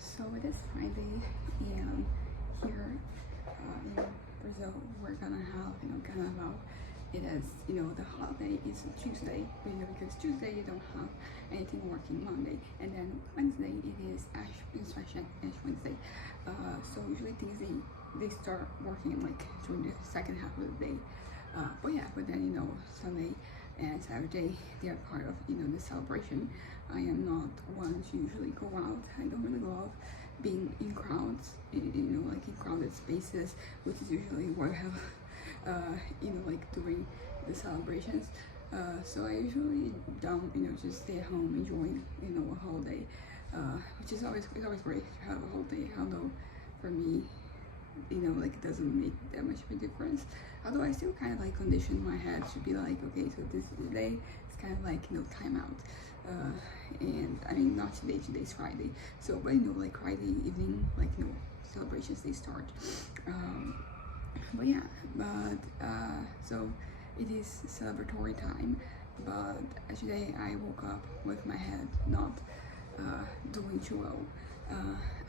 So it is Friday, and here in Brazil, we're gonna have, Carnaval. It is, the holiday is Tuesday, because Tuesday you don't have anything working Monday, and then Wednesday it is Ash Wednesday. So usually things they start working like during the second half of the day. But then Sunday and Saturday they are part of the celebration. I am not one to usually go out. I don't really love being in crowds, like in crowded spaces, which is usually what I have, like during the celebrations. So I usually don't, just stay at home enjoying, a holiday, which is it's always great to have a holiday. Although for me, like it doesn't make that much of a difference. Although I still kind of like condition my head to be like, okay, so this is the day. It's kind of like time out. And I mean, not today. Today's Friday. So, but like Friday evening, like celebrations they start. But yeah, so it is celebratory time. But today I woke up with my head not doing too well.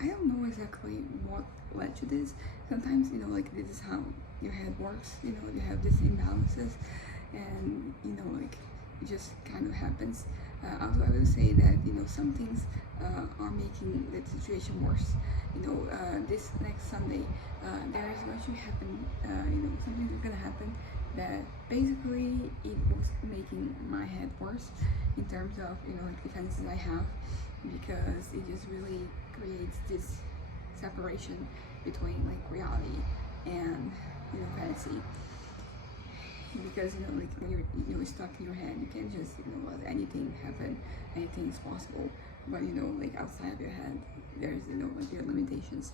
I don't know exactly what led to this. Sometimes, like this is how your head works, you have these imbalances, and, like it just kind of happens. Although I will say that, some things are making the situation worse. This next Sunday, there is going to happen, something is going to happen that basically it was making my head worse in terms of, like the fantasies I have, because it just really creates this separation between like reality and fantasy. Because like when you're stuck in your head, you can't just let anything happen. Anything is possible, but like outside of your head, there's like your limitations.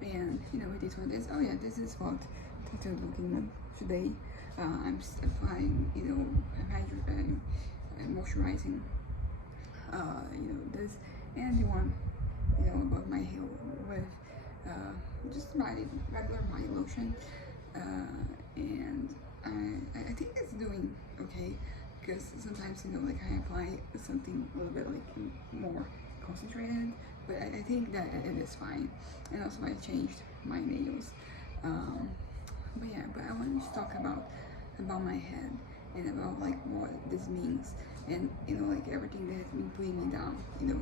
And it is what it is. Oh yeah, this is what I'm looking at today. I'm applying moisturizing this and the one above my heel with just my regular body lotion, and I think it's doing okay, because sometimes like I apply something a little bit like more concentrated, but I think that it is fine. And also I changed my nails. But yeah, but I wanted to talk about my head and about like what this means, and like everything that has been putting me down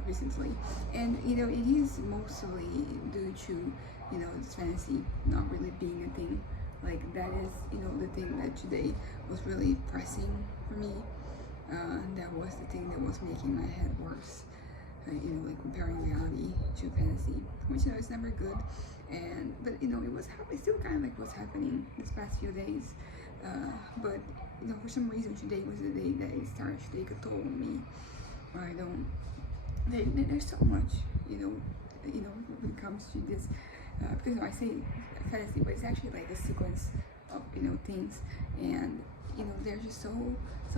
recently. And it is mostly due to this fantasy not really being a thing. Like that is the thing that today was really pressing for me. That was the thing that was making my head worse. Like comparing reality to fantasy, which is never good. But it still kind of like what's happening this past few days. But for some reason today was the day that it started to take a toll on me. There's so much when it comes to this, because I say fantasy, but it's actually like a sequence of things, and there's just so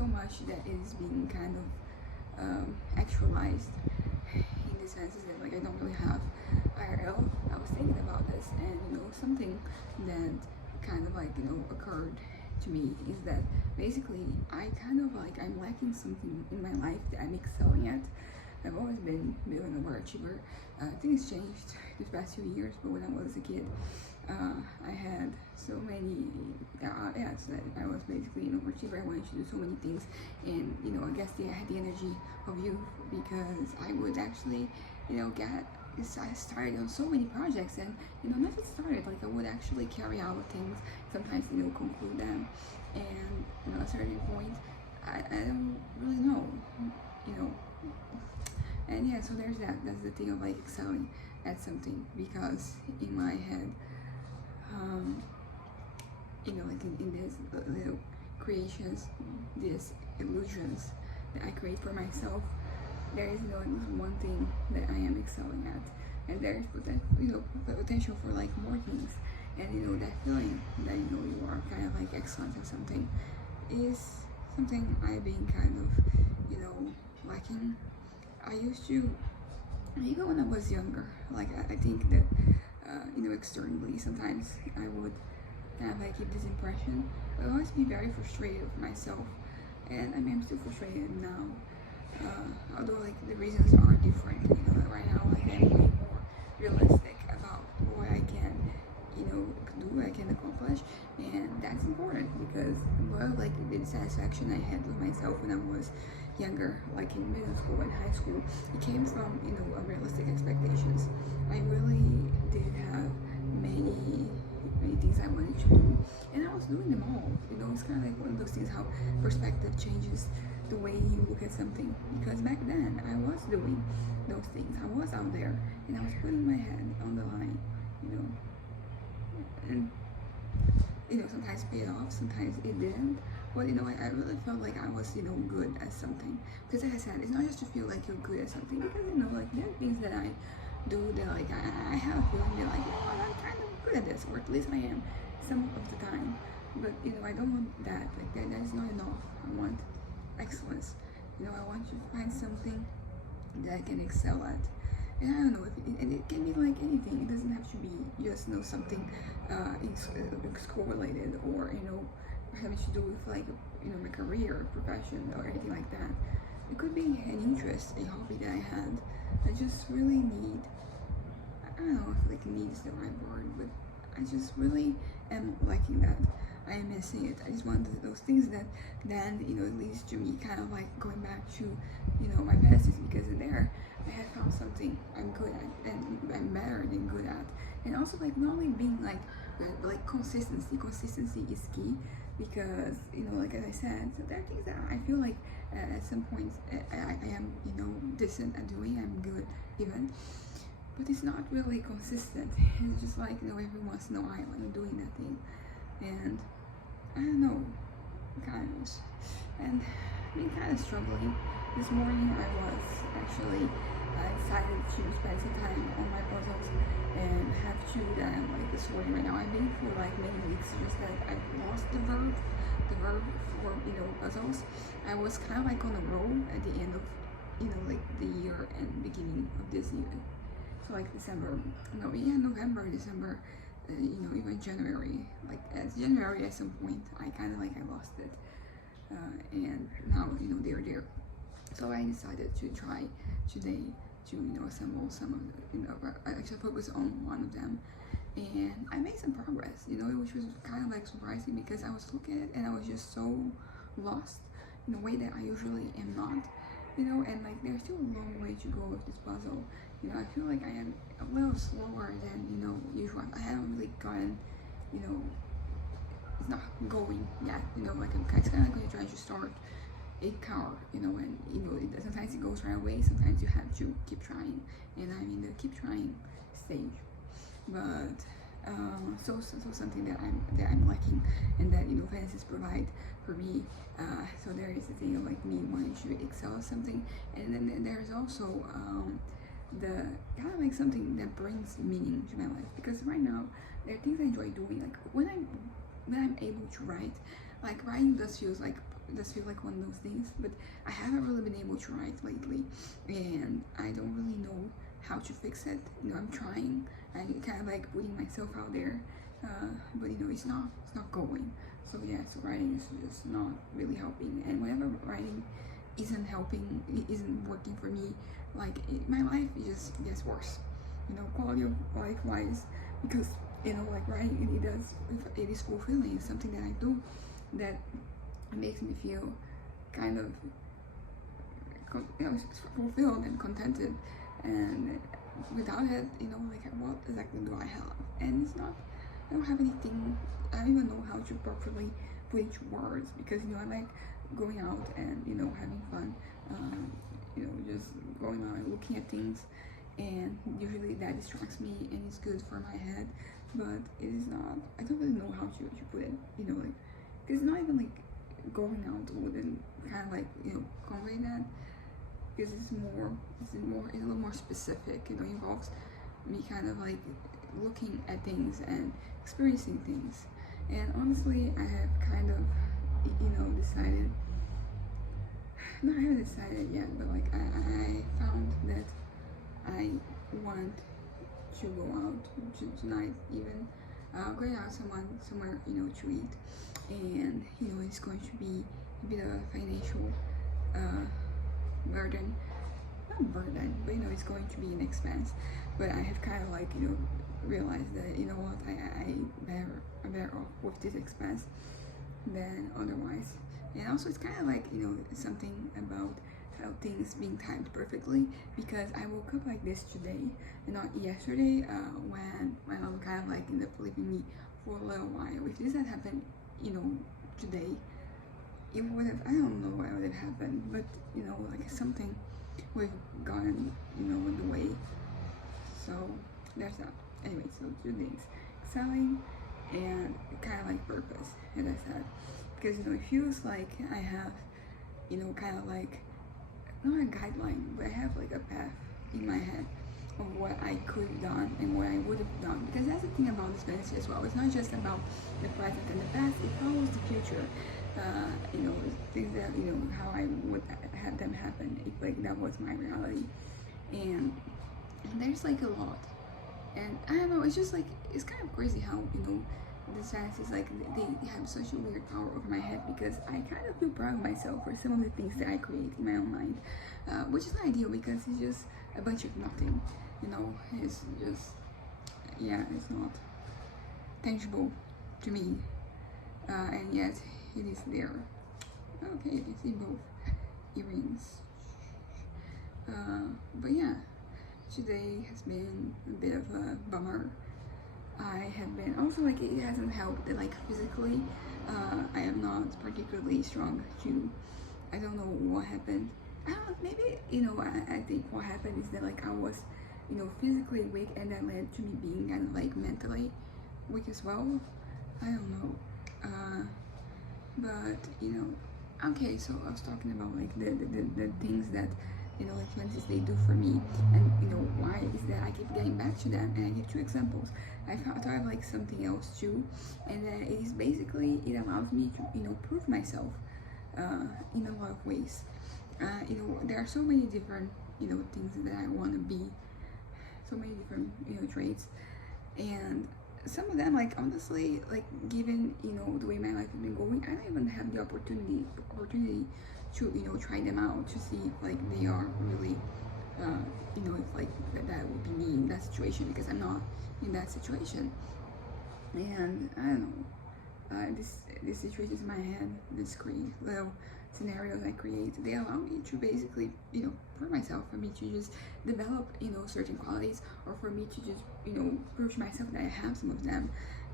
much that is being kind of actualized in this senses that like I don't really have IRL. I was thinking about this, and something that kind of like occurred to me is that basically I kind of like I'm lacking something in my life that I'm excelling at. I've always been a bit of an overachiever. Things changed these past few years, but when I was a kid, I had so many, so I was basically an overachiever. I wanted to do so many things, and I guess I had the energy of youth, because I would actually, I started on so many projects, and not just started, like I would actually carry out things, sometimes conclude them, and at a certain point, I don't really know, and yeah, so there's that's the thing of like excelling at something, because in my head, like in these little creations, these illusions that I create for myself, there is at least one thing that I am excelling at, and there is potential for like more things. And that feeling that you are kind of like excellent at something is something I've been kind of lacking. I used to, even when I was younger, like I think that externally sometimes I would kind of like give this impression, but I always be very frustrated with myself, and I mean I'm still frustrated now. Although like the reasons are different, right now like I'm way more because, well, like the satisfaction I had with myself when I was younger, like in middle school and high school, it came from, you know, unrealistic expectations. I really did have many things I wanted to do, and I was doing them all. You know, it's kind of like one of those things how perspective changes the way you look at something. Because back then I was doing those things, I was out there, and I was putting my head on the line, you know, and you know, sometimes it paid off, sometimes it didn't. But you know, I really felt like I was, you know, good at something. Because as I said, it's not just to feel like you're good at something, because you know, like there are things that I do that like I have a feeling that like, you know, I'm kind of good at this, or at least I am some of the time. But you know, I don't want that. Like that is not enough. I want excellence. You know, I want to find something that I can excel at. And I don't know if and it can be like anything. It doesn't have to be just, you know, something school related, or you know, having to do with like, you know, my career, profession, or anything like that. It could be an interest, a hobby that I had. I just really need. I don't know if like need is the right word, but I just really am liking that. I am missing it. I just want those things that then, you know, leads to me kind of like going back to, you know, my passions, because there I had found something I'm good at and I'm better than good at. And also like not only being like consistency. Consistency is key, because you know, like as I said, so there are things that I feel like at some points I am, you know, decent at doing. I'm good even, but it's not really consistent. It's just like, you know, every once in a while I'm doing that thing, and I don't know, gosh, and I've been kind of struggling. This morning I decided to spend some time on my puzzles and have two that I'm like sorting right now. I've been for like many weeks, just that I've lost the verb for, you know, puzzles. I was kind of like on a roll at the end of, you know, like the year and beginning of this year. So like November, December, you know, even January. Like at January at some point, I kind of like I lost it, and now, you know, they're there. So I decided to try today to, you know, assemble some of the, you know, I actually focus on one of them, and I made some progress, you know, which was kind of like surprising, because I was looking at it and I was just so lost in a way that I usually am not, you know, and like there's still a long way to go with this puzzle. You know, I feel like I am a little slower than, you know, usual. I haven't really gotten, you know, it's not going yet, you know, like I'm kind of going to try to start a car, you know, and you know, sometimes it goes right away, sometimes you have to keep trying, and I'm in the keep trying stage. But so something that I'm liking, and that, you know, fantasies provide for me. So there is the thing of like me wanting to excel at something, and then there's also the kind of like something that brings meaning to my life, because right now there are things I enjoy doing, like when I'm able to write. Like writing does feel like one of those things, but I haven't really been able to write lately, and I don't really know how to fix it. You know, I'm trying. I'm kind of like putting myself out there, but you know, it's not going. So yeah, so writing is just not really helping, and whenever writing isn't helping, isn't working for me, like my life just gets worse. You know, quality of life wise, because you know, like writing, it is fulfilling. It's something that I do that makes me feel kind of, you know, fulfilled and contented, and without it, you know, like what exactly do I have? And it's not, I don't have anything, I don't even know how to properly put into words, because you know, I like going out and, you know, having fun, you know, just going out and looking at things, and usually that distracts me and it's good for my head, but it is not, I don't really know how to put it, you know, like, it's not even like going out wouldn't kind of like, you know, convey that, because it's a little more specific, you know, involves me kind of like looking at things and experiencing things. And honestly, I have kind of, you know, decided, no, I haven't decided yet, but like I found that I want to go out tonight, even going out somewhere, you know, to eat, and you know, it's going to be a bit of a financial burden, not burden, but you know, it's going to be an expense. But I have kind of like, you know, realized that, you know what, I'm better off with this expense, than otherwise. And also, it's kind of like, you know, something about how things being timed perfectly, because I woke up like this today and not yesterday, when my mom kind of like ended up leaving me for a little while. If this had happened, you know, today, it would have, I don't know what would have happened, but you know, like something would have gone, you know, in the way. So there's that. Anyway, so two things: selling and kind of like purpose, as I said, because you know, it feels like I have, you know, kind of like not a guideline, but I have like a path in my head of what I could have done and what I would have done. Because that's the thing about this fantasy as well. It's not just about the present and the past, it follows the future. You know, things that, you know, how I would have them happen if like that was my reality. And there's like a lot. And I don't know, it's just like, it's kind of crazy how, you know, this fantasies, like, they have such a weird power over my head, because I kind of feel proud of myself for some of the things that I create in my own mind, which is not ideal because it's just a bunch of nothing, you know. It's just, yeah, it's not tangible to me, and yet it is there. Okay, you can see both earrings, but yeah, today has been a bit of a bummer. I have been also, like, it hasn't helped that like physically, I am not particularly strong too. I don't know what happened. I don't know, maybe, you know, I think what happened is that like I was, you know, physically weak, and that led to me being kind of like mentally weak as well. I don't know, but you know, okay. So I was talking about like the things that, you know, like fantasies they do for me, and you know why is that I keep getting back to them, and I give two examples. I thought of like something else too, and it is basically, it allows me to, you know, prove myself in a lot of ways. You know, there are so many different, you know, things that I want to be, so many different, you know, traits, and some of them, like, honestly, like, given, you know, the way my life has been going, I don't even have the opportunity to, you know, try them out to see if like they are really, you know, if like that would be me in that situation, because I'm not in that situation. And I don't know, this situations in my head, this little scenarios I create, they allow me to basically, you know, prove myself, for me to just develop, you know, certain qualities, or for me to just, you know, prove to myself that I have some of them,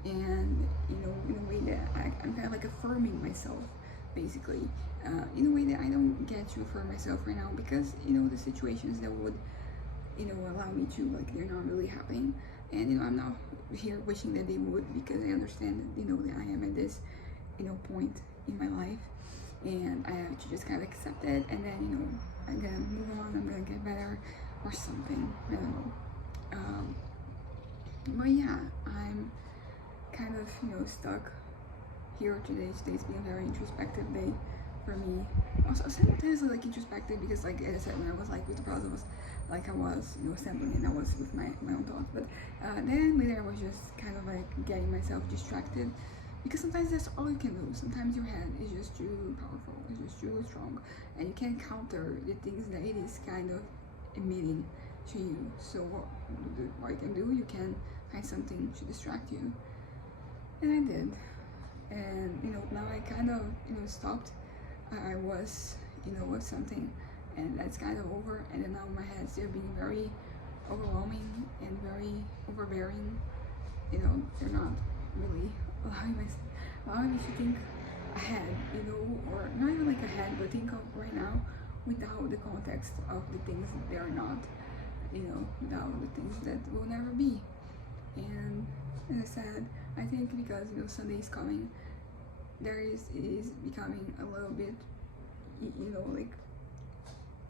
and you know, in a way that I'm kind of like affirming myself, basically, in a way that I don't get to affirm myself right now, because you know, the situations that would, you know, allow me to, like, they're not really happening. And you know, I'm not here wishing that they would, because I understand that, you know, that I am at this, you know, point in my life, and I have to just kind of accept it, and then, you know, I'm gonna move on, I'm gonna get better or something, I don't know. But yeah, I'm kind of, you know, stuck here today. Today's been a very introspective day for me. Also simultaneously like introspective, because like I said, when I was like with the process, was like I was, you know, assembling, and I was with my own thoughts. But then later I was just kind of like getting myself distracted, because sometimes that's all you can do. Sometimes your head is just too powerful, it's just too strong, and you can't counter the things that it is kind of emitting to you. So what you can do, you can find something to distract you, and I did. And you know, now I kind of, you know, stopped. I was, you know, with something, and that's kind of over, and then now my head is still being very overwhelming and very overbearing. You know, they're not really allowing me to think ahead, you know, or not even like ahead, but think of right now without the context of the things that they are not, you know, without the things that will never be. And as I said, I think because, you know, Sunday is coming, it is becoming a little bit, you know, like,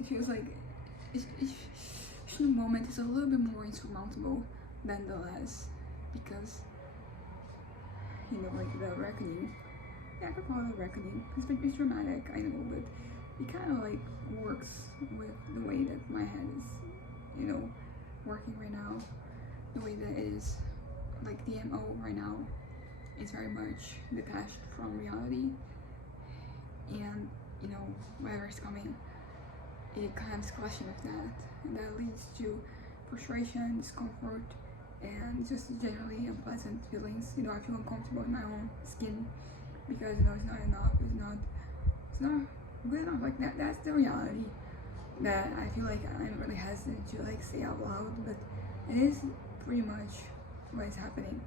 it feels like the moment is a little bit more insurmountable than the last, because, you know, like the reckoning, yeah, I could call it a reckoning, it's dramatic, I know, but it kind of like works with the way that my head is, you know, working right now, the way that it is, like the MO right now is very much detached from reality, and you know, whatever's coming, it comes clashing with that, and that leads to frustration, discomfort, and just generally unpleasant feelings. You know, I feel uncomfortable in my own skin, because it's not enough. It's not good enough. Like that's the reality that I feel like I'm really hesitant to like say out loud, but it is pretty much what is happening.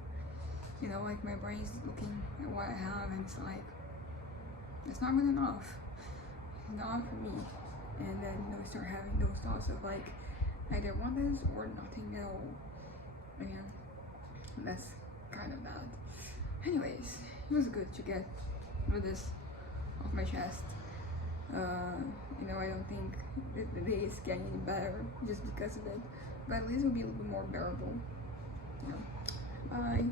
Like my brain's looking at what I have and it's like it's not good enough. Not for me. And then start having those thoughts of like I either want this or nothing at all. Again, that's kind of bad. Anyways, it was good to get this off my chest. I don't think the day is getting any better just because of it, but at least it'll be a little bit more bearable. Bye.